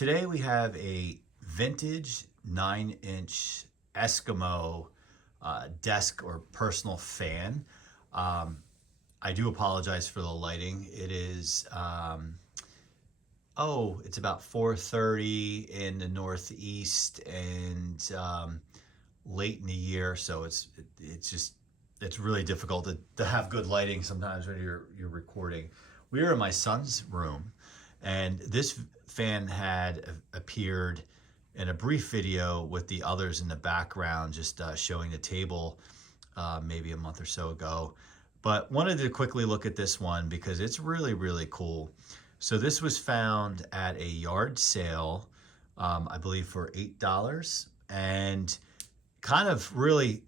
Today we have a vintage 9-inch Eskimo desk or personal fan. I do apologize for the lighting. It is, it's about 4:30 in the Northeast and late in the year, so it's really difficult to have good lighting sometimes when you're recording. We are in my son's room, and this fan had appeared in a brief video with the others in the background, just showing the table maybe a month or so ago. But wanted to quickly look at this one because it's really, really cool. So this was found at a yard sale, I believe for $8, and kind of really,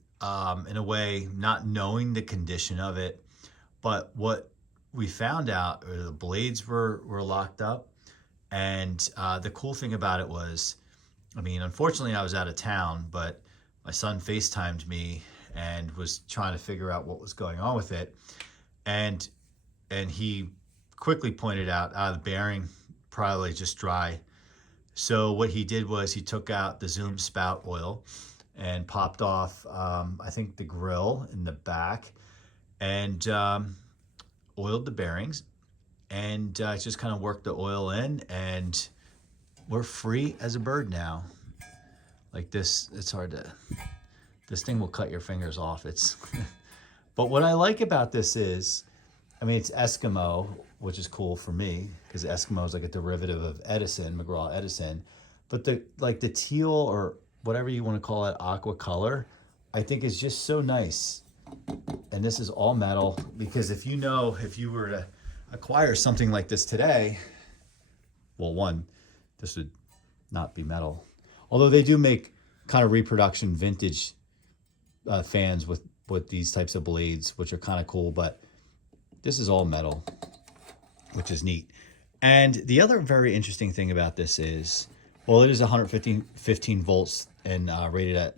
in a way, not knowing the condition of it, but what we found out, the blades were locked up. And the cool thing about it was, I mean, unfortunately I was out of town, but my son FaceTimed me and was trying to figure out what was going on with it. And he quickly pointed out, the bearing probably just dry. So what he did was he took out the Zoom Spout oil and popped off, I think, the grill in the back, and oiled the bearings, and just kind of worked the oil in, and we're free as a bird now. Like this, it's hard to, this thing will cut your fingers off. It's, but what I like about this is, I mean, it's Eskimo, which is cool for me because Eskimo is like a derivative of Edison, McGraw Edison. But the teal, or whatever you want to call it, aqua color, I think is just so nice. And this is all metal, because if you were to acquire something like this today, well, one, this would not be metal. Although they do make kind of reproduction vintage fans with these types of blades, which are kind of cool, but this is all metal, which is neat. And the other very interesting thing about this is, well, it is 115 volts and rated at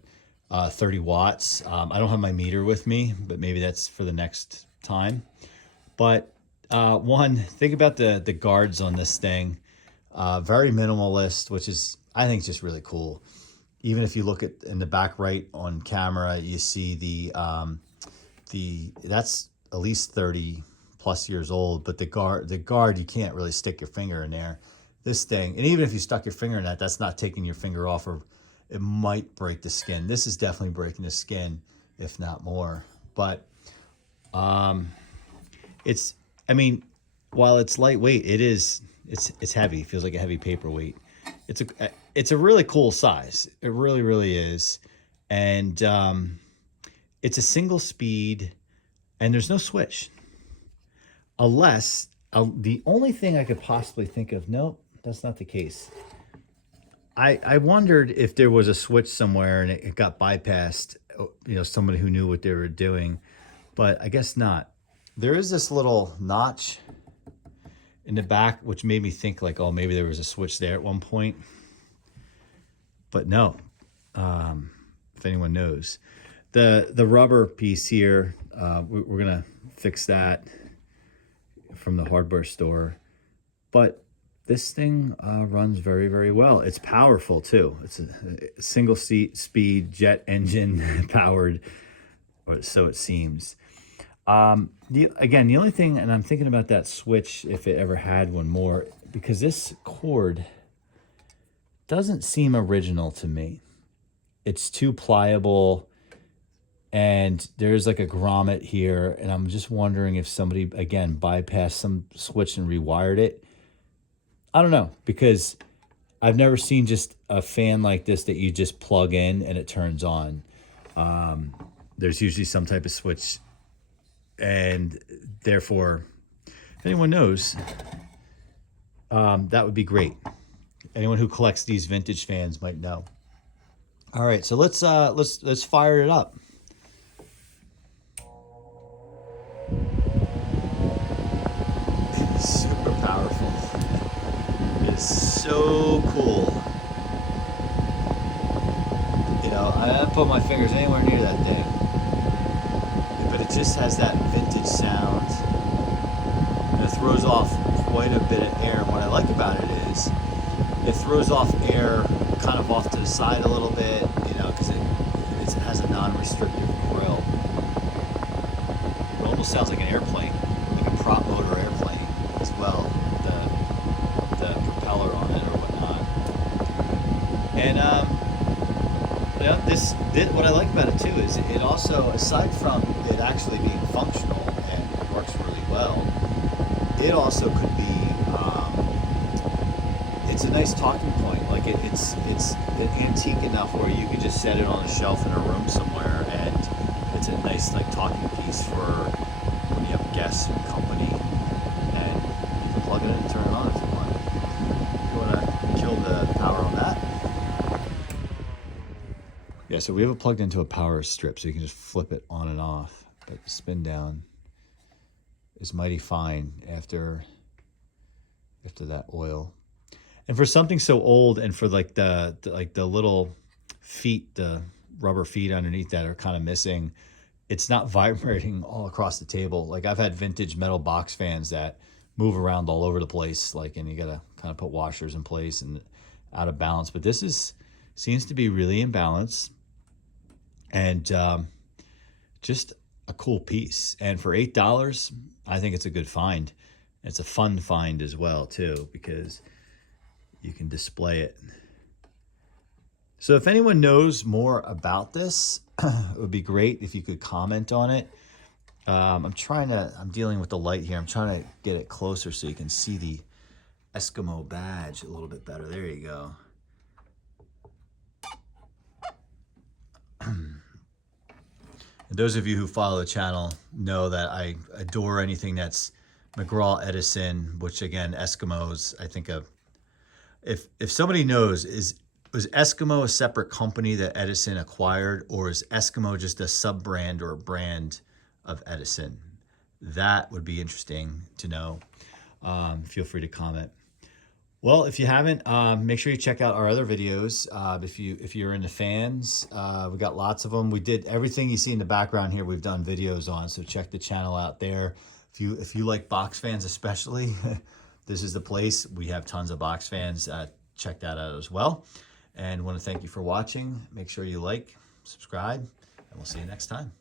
30 watts. I don't have my meter with me, but maybe that's for the next time. But one, think about the guards on this thing. Very minimalist, which is, I think, just really cool. Even if you look at in the back right on camera, you see the that's at least 30 plus years old, but the guard, you can't really stick your finger in there. This thing, and even if you stuck your finger in that, that's not taking your finger off, or it might break the skin. This is definitely breaking the skin, if not more. But it's, I mean, while it's lightweight, it's heavy. It feels like a heavy paperweight. It's a really cool size. It really, really is. And it's a single speed, and there's no switch. Unless, the only thing I could possibly think of, nope, that's not the case. I wondered if there was a switch somewhere and it got bypassed, somebody who knew what they were doing, but I guess not. There is this little notch in the back, which made me think like, oh, maybe there was a switch there at one point, but no. If anyone knows, the rubber piece here, we're gonna fix that from the hardware store, but this thing runs very, very well. It's powerful too. It's a single speed jet engine powered, or so it seems. Again, the only thing, and I'm thinking about that switch, if it ever had one more, because this cord doesn't seem original to me. It's too pliable, and there's like a grommet here, and I'm just wondering if somebody, again, bypassed some switch and rewired it. I don't know, because I've never seen just a fan like this that you just plug in and it turns on. There's usually some type of switch, and therefore, if anyone knows, that would be great. Anyone who collects these vintage fans might know. All right, so let's fire it up. It's super powerful. It's so cool. I don't put my fingers anywhere near that thing, but it just has that vintage sound, and it throws off quite a bit of air. And what I like about it is it throws off air kind of off to the side a little bit, you know, because it has a non-restrictive coil. It almost sounds like an airplane, like a prop motor airplane as well, the propeller on it or whatnot. And yeah, this what I like about it too is it also, aside from it actually being functional and it works really well, it also could be it's a nice talking point. Like it's antique enough where you could just set it on a shelf in a room somewhere, and it's a nice like talking piece for when you have guests and company, and you can plug it in and turn it on if you want. You want to kill the power on that? Yeah, so we have it plugged into a power strip, so you can just flip it on and off. But the spin down is mighty fine after that oil. And for something so old, and for like the little feet, the rubber feet underneath that are kind of missing, it's not vibrating all across the table. Like I've had vintage metal box fans that move around all over the place, like, and you gotta kind of put washers in place and out of balance. But this seems to be really in balance, and just a cool piece. And for $8, I think it's a good find. It's a fun find as well too, because you can display it. So if anyone knows more about this, it would be great if you could comment on it. I'm dealing with the light here. I'm trying to get it closer so you can see the Eskimo badge a little bit better. There you go. And those of you who follow the channel know that I adore anything that's McGraw Edison, which again, Eskimos, I think of. If somebody knows, was Eskimo a separate company that Edison acquired, or is Eskimo just a sub-brand or a brand of Edison? That would be interesting to know. Feel free to comment. Well, if you haven't, make sure you check out our other videos. If you're into fans, we got lots of them. We did everything you see in the background here. We've done videos on, so check the channel out there. If you like box fans especially, this is the place. We have tons of box fans. Check that out as well. And want to thank you for watching. Make sure you like, subscribe, and we'll see you next time.